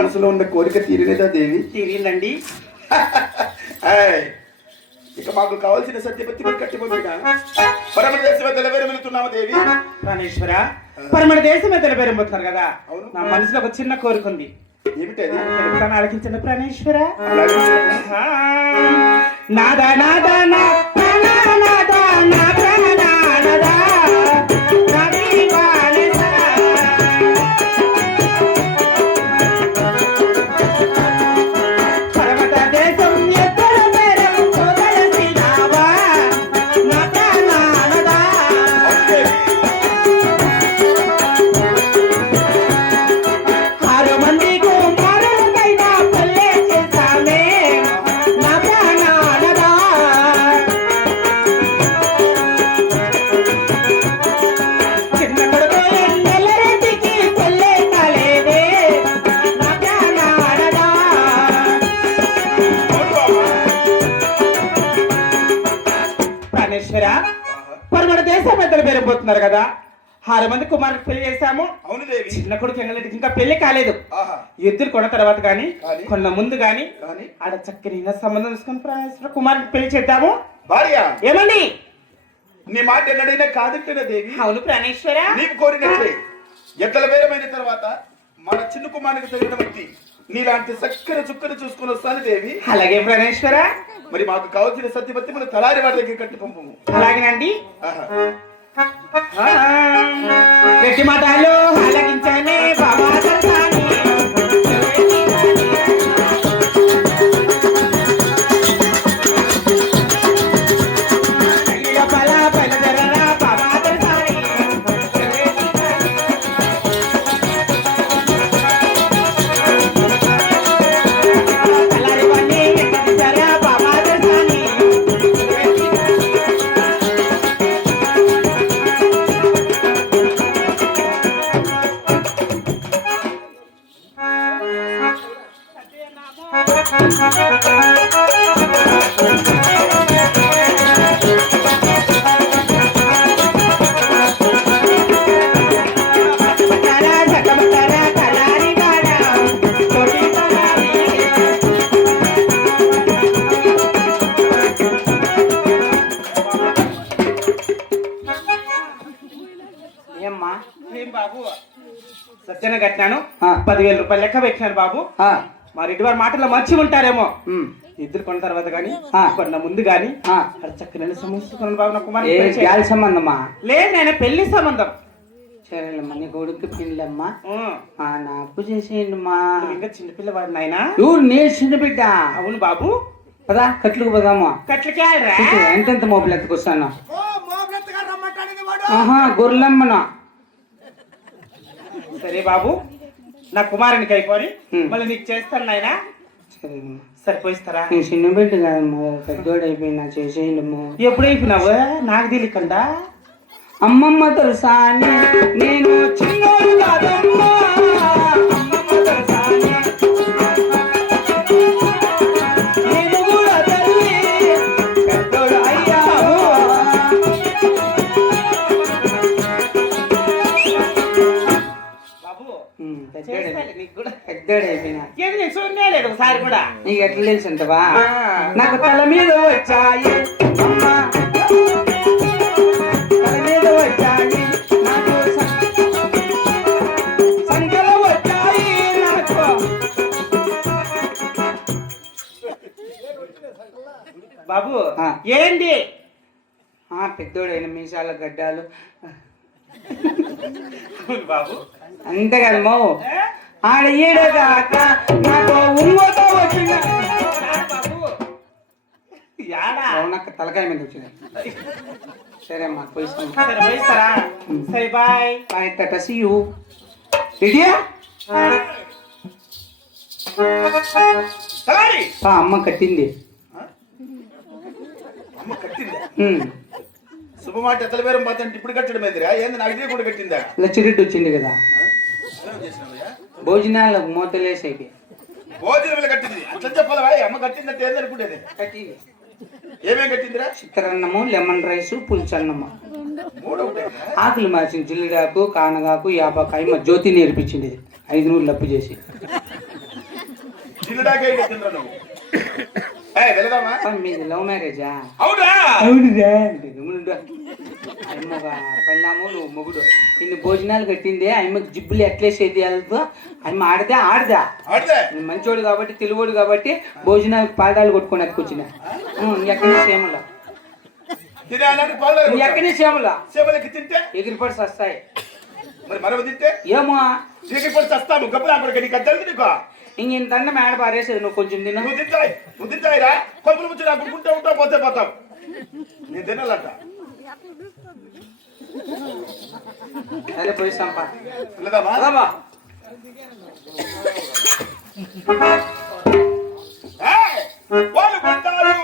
మనసులో ఉన్న కోరిక తీరినదా దేవి? తీరిందండి. ఇక మాకు కావాల్సిన సత్యపతి కట్టి పంపిన పరమ దేశమే తెలవేరమెలుతున్నాము దేవి. ప్రాణేశ్వర, పరమణ దేశమే తెలవేరబోతున్నారు కదా. నా మనసులో ఒక చిన్న కోరిక ఉంది. ఏమిటది? తను ఆలకించండి ప్రాణేశ్వర. నాదా నాదా నా నాదా నా ప్రాణనాదా పరమణ దేశం పెద్దలు పేరుపోతున్నారు కదా. 6 మంది కుమారులకు పెళ్లి చేశాము. అవును దేవి. చిన్న కొడుకు ఎంగలేటికి ఇంకా పెళ్లి కాలేదు. ఎద్దులు కొన్న తర్వాత గాని కొన్న ముందు గాని ఆడ చక్కని సంబంధం తీసుకుని ప్రాణేశ్వర కుమారునికి పెళ్లి చేద్దాము. భార్య ఏమండి? నీ మాట ఎన్నడైనా కాదంటేనా దేవి? అవును ప్రాణేశ్వర. నీకు కోరినట్లే ఎద్దల వేరమైన తర్వాత మన చిన్న కుమారునికి తగిన వ్యక్తి నీలాంటి చక్కని చుక్కని చూసుకుని వస్తాను దేవి. అలాగే ప్రాణేశ్వర. మరి మాకు కావాల్సిన సత్యపతి మన తలారి వాడి దగ్గర కట్టి పంపము. అలాగేనండి. గట్టి మాటలు ఆలకించనే బాబా దర్శని. సత్యన కట్టినాను 10,000 రూపాయలు లెక్క పెట్టినాను బాబు. మరి ఇటు వారి మాటల్లో మర్చి ఉంటారేమో. ఇద్దరు కొన్న తర్వాత గాని కొన్న ముందు గాని చక్కని సమస్య బాబు. నా కుమార్ సంబంధమా? లేదు నేను పెళ్లి సంబంధం. సరేలమ్మా, నీ కొడుకు పెళ్ళమ్మా. నా అప్పు చేసేయండి మా. ఇంకా చిన్నపిల్లవాడు నాయన. నేను చిన్న బిడ్డ. అవును బాబు. పదా కట్లుకు పోదామా? కట్లకే ఎంతెంత మోపులు ఎత్తుకొస్తాను. గొర్రెలమ్మనా. సరే బాబు, నా కుమారునికి అయిపోయి మళ్ళీ నీకు చేస్తాను నాయన. సరిపోయిస్తారా? నేను చిన్న బిడ్డ కాదమ్మా, పెద్దోడు అయిపోయినా చేసేయండి. ఎప్పుడు అయిపోయినావు? నాకు తెలియకుండా. అమ్మమ్మ తెలుసా నేను చిన్నోడు కాదమ్మా. అమ్మమ్మ తెలుసా నేను కూడా తల్లి పెద్దోడు అయ్యావు. బాబు పెద్దోడు అయిపోయినా లేదు ఒకసారి కూడా. నీకు ఎట్లా తెలుసు అంటవా? నాకు తల మీద వచ్చాయి అమ్మా, తల మీద వచ్చాయి నాకు, సంఖ్యలో వచ్చాయి నాకు. బాబు ఏంటి? పెద్దోడైన మీసాల గడ్డాలు బాబు. అంతే కదమ్మో. ఆడ ఈడదాకా నాకు ఉంగోతో వచ్చింది. నాకు తలకాయ మీద వచ్చింది. సరే అమ్మా పోయిస్తారా? సరే bye bye tata see you. రెడీయా? అమ్మ కట్టింది. అమ్మ కట్టిందా? శుభమాట ఎత్తల బేరం పోతుంటే ఇప్పుడు కట్టడం ఏందిరా? ఏంది నాకు కూడా కట్టిందా? లచ్చిరెడ్డి వచ్చింది కదా, భోజనాలు మూతలేసేకి. భోజనం కట్టింది అట్లా చెప్పాలి. అమ్మ కట్టిందంటే ఏందనుకుంటేది? కట్టింది. ఏమేం కట్టిందిరా? చిత్రాన్నము, లెమన్ రైస్, పులుసన్నము. ఆకులు మార్చింది. జిల్లిడాకు, కానగాకు, యాపకాయ. మా జ్యోతి నేర్పించింది 500 లప్పు చేసి. చిన్నడాకే తిండ్రా నువ్వు. వెళదామా? మీది లవ్ మ్యారేజా? అవునా? అవునురా. అమ్మగా పెళ్ళాము నువ్వు మొగుడు ఇన్ని భోజనాలు కట్టిందే అమ్మకి జిబ్బులు ఎట్లేసేది వెళ్తూ అమ్మ ఆడదా ఆడదా నువ్వు మంచోడు కాబట్టి తెలుగుడు కాబట్టి భోజనాలకు పాదాలు కొట్టుకొని ఎక్కొచ్చిన ఎక్కడి సేమలా ఎక్కడి సేమలా తింటే ఎగిరిపడి వస్తాయి మరి మరో తింటే ఏమో ఎగిరిపడి వస్తాను గబ్బు నీకు అది నీకు ఇంత మేడ పారేసేది నువ్వు కొంచెం తిన్నా నువ్వు తింటాయిరా కొబ్బరి ముచ్చి నాకు గుంటే ఉంటా పోతే పోతావు నేను తినాలంట అదే పోయి సంపా వెళదామా? వాళ్ళు కొంటారు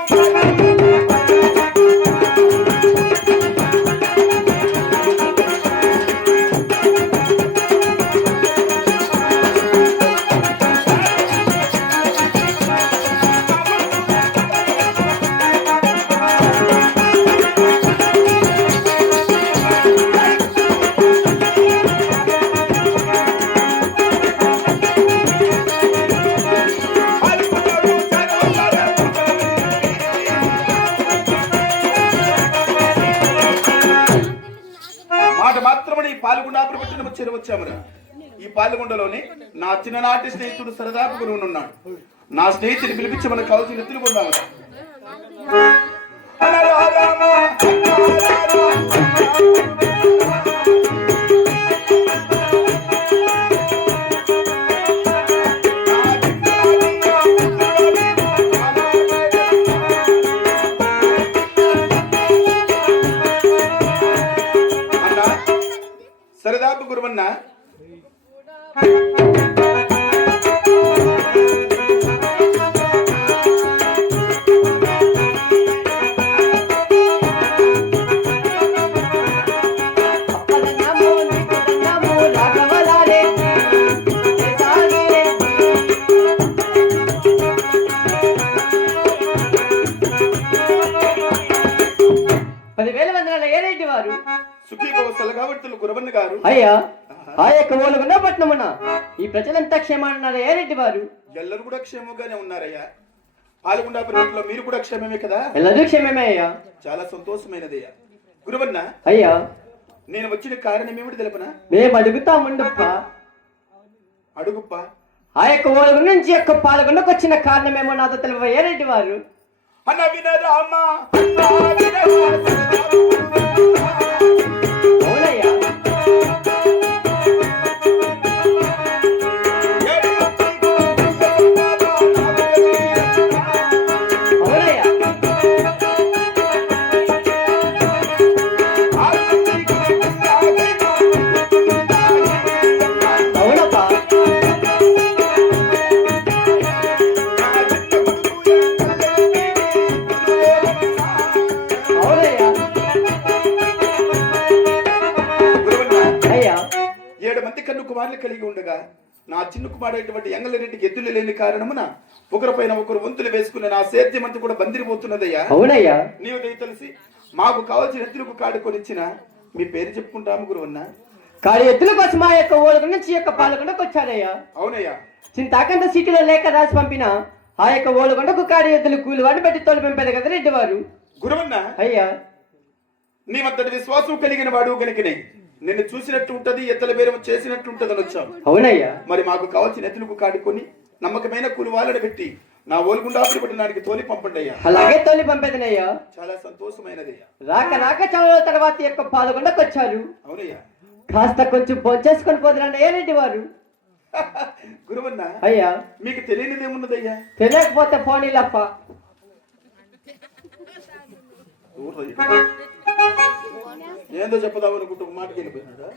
వచ్చామురా. ఈ పాల్గొండలోని నా చిన్ననాటి స్నేహితుడు సరదాపు గురువు ఉన్నాడు. నా స్నేహితుడిని పిలిపించి మనకు కావాల్సిన ఎత్తులు కొన్నాము. సరదాపు గురువన్న అయ్యా ఆ యొక్క ఓలుగున్న పట్నమున ఈ ప్రజలంతా క్షేమన్నారు ఏ రెడ్డి వారు ఎల్లరూ కూడా క్షేమంగానే ఉన్నారయ్యా. పాల్గొండాపురంలో మీరు కూడా క్షేమమే కదా? ఎల్లరూ క్షేమమే అయ్యా. చాలా సంతోషమైనదయ్యా. గురువన్న అయ్యా నేను వచ్చిన కారణం ఏమిటి తెలుపనా? మేము అడుగుతాముండప్ప. అడుగుప్ప. ఆ యొక్క ఓలుగు నుంచి యొక్క పాల్గొండకు వచ్చిన కారణమేమో నాతో తెలుప ఏ రెడ్డి వారు అన్న వినరామా. అవునయ్యా కలిగి ఉండగా నా చిన్న కుమారుడైనటువంటి ఎంగళరెడ్డికి ఎద్దులు లేని కారణమున ఒకరిపైన ఒకరు వంతులు వేసుకున్న నా సేద్యమంతా కూడా బందిరిపోతున్నదయ్యా. అవునయ్యా నీవు తెలిసి మాకు కావాల్సిన ఎద్దులకు కాడుకొనిచ్చిన మీ పేరు చెప్పుకుంటాము గురువన్న. కాడి ఎద్దుల కోసం ఆ యొక్క ఓలుగు నుంచి యొక్క పాల్గొండకు వచ్చారయ్యా. అవునయ్యా. చింతాకంత సిటీలో లేక రాసి పంపిన ఆ యొక్క ఓలుగొండకు కాడి ఎద్దులు కూలి వాడిని బట్టి తోలు పంపేది కదా రెడ్డి వారు. గురువన్న అయ్యా నీ వద్ద విశ్వాసం కలిగిన వాడు కనుకనే నిన్ను చూసినట్టు ఉంటది, ఎత్తల బేరం చేసినట్టు ఉంటదని వచ్చాం. అవునయ్యా. మరి మాకు కావాల్సిన ఎత్తులకు కాడుకొని నమ్మకమైన కూలి వాళ్ళని పెట్టి నా ఓలుగుండాపురి పట్టణానికి తోలి పంపండి అయ్యా. అలాగే తోలి పంపేదనయ్యా. చాలా సంతోషమైనదయ్యా. రాక చాలా తర్వాత యొక్క పాల్గొండకు వచ్చారు. అవునయ్యా. కాస్త కొంచెం భోంచేసుకొని పోదురండి ఏ రెడ్డి వారు. గురువన్న అయ్యా మీకు తెలియనిది ఏమున్నదయ్యా? తెలియకపోతే పోనీలప్ప. ఏందో చెప్పదామనుకుంటూ మాటకి వెళ్ళిపోయినాడా?